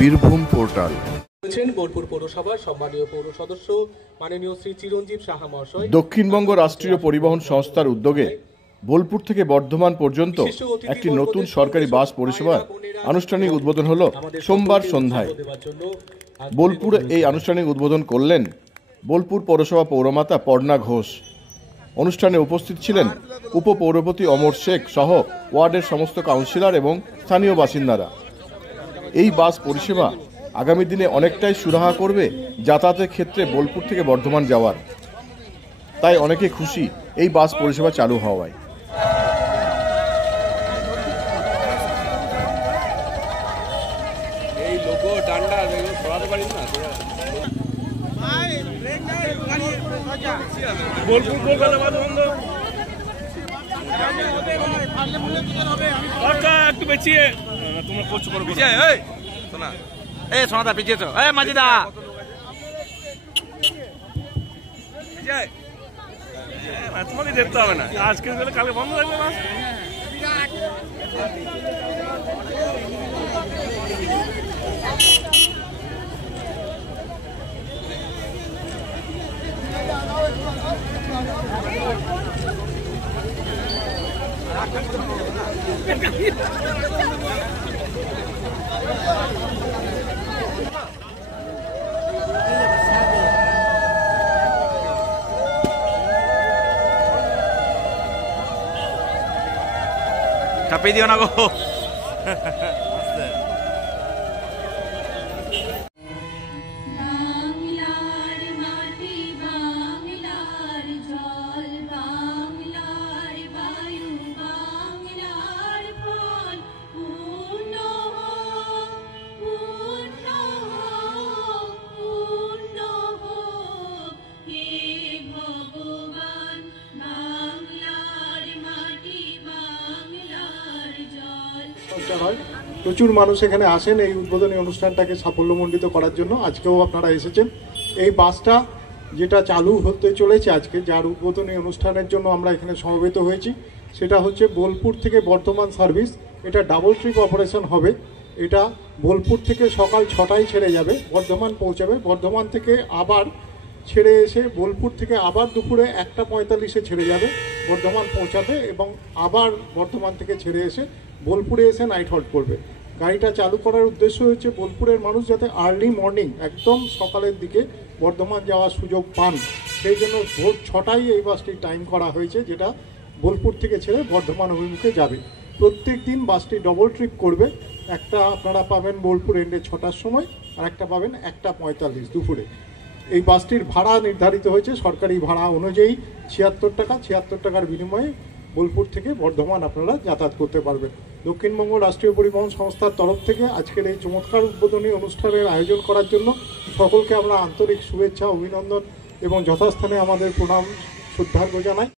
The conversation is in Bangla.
বীরভূম পোর্টাল। বোলপুর পৌরসভার সম্মানীয় পৌর সদস্য মাননীয় শ্রী চিরঞ্জীব সাহা মহাশয় দক্ষিণবঙ্গ রাষ্ট্রীয় পরিবহন সংস্থার উদ্যোগে বোলপুর থেকে বর্ধমান পর্যন্ত একটি নতুন সরকারি বাস পরিষেবার আনুষ্ঠানিক উদ্বোধন হলো সোমবার সন্ধ্যায়। বোলপুরে এই আনুষ্ঠানিক উদ্বোধন করলেন বোলপুর পৌরসভা পৌরমাতা পর্ণা ঘোষ। অনুষ্ঠানে উপস্থিত ছিলেন উপপৌরপতি অমর শেখ সহ ওয়ার্ডের সমস্ত কাউন্সিলর এবং স্থানীয় বাসিন্দারা। এই বাস পরিষেবা আগামী দিনে অনেকটাই সুরাহা করবে যাতায়াতের ক্ষেত্রে বোলপুর থেকে বর্ধমান যাওয়ার। তাই অনেকে খুশি এই বাস পরিষেবা চালু হওয়ায়। এই লোগো ডান্ডা এগুলো সরাতে পারিস না বোলপুর কলকাতা বাস বন্ধ একটু বেঁচিয়ে তোমরা করছো করো শোনা এ সোনাদা পিছিয়েছো এ মাঝিদা তোমাকে দেখতে হবে না আজকে কালকে বন্ধ থাকবে না। চাপিয়ে দিও না গো। প্রচুর মানুষ এখানে আসেন এই উদ্বোধনী অনুষ্ঠানটাকে সাফল্যমণ্ডিত করার জন্য। আজকেও আপনারা এসেছেন। এই বাসটা যেটা চালু হতে চলেছে আজকে, যার উদ্বোধনী অনুষ্ঠানের জন্য আমরা এখানে সমবেত হয়েছি, সেটা হচ্ছে বোলপুর থেকে বর্ধমান সার্ভিস। এটা ডাবল ট্রিপ অপারেশন হবে। এটা বোলপুর থেকে সকাল 6টায় ছেড়ে যাবে, বর্ধমান পৌঁছাবে। বর্ধমান থেকে আবার ছেড়ে এসে বোলপুর থেকে আবার দুপুরে 1:45-এ ছেড়ে যাবে, বর্ধমান পৌঁছাবে এবং আবার বর্ধমান থেকে ছেড়ে এসে বোলপুরে এসে নাইট হল্ট করবে। গাড়িটা চালু করার উদ্দেশ্য হচ্ছে বোলপুরের মানুষ যাতে আর্লি মর্নিং একদম সকালের দিকে বর্ধমান যাওয়ার সুযোগ পান, সেই জন্য ভোর 6টায় এই বাসটির টাইম করা হয়েছে, যেটা বোলপুর থেকে ছেড়ে বর্ধমান অভিমুখে যাবে। প্রত্যেক দিন বাসটি ডবল ট্রিপ করবে। একটা আপনারা পাবেন বোলপুর এন্ডে 6টার সময়, আর একটা পাবেন 1:45 দুপুরে। এই বাসটির ভাড়া নির্ধারিত হয়েছে সরকারি ভাড়া অনুযায়ী 76 টাকা। 76 টাকার বিনিময়ে বোলপুর থেকে বর্ধমান আপনারা যাতায়াত করতে পারবেন। দক্ষিণবঙ্গ রাষ্ট্রীয় পরিবহন সংস্থার তরফ থেকে আজকের এই চমৎকার উদ্বোধনী অনুষ্ঠানের আয়োজন করার জন্য সকলকে আমরা আন্তরিক শুভেচ্ছা, অভিনন্দন এবং যথাস্থানে আমাদের প্রণাম শ্রদ্ধার্ঘ্য জানাই।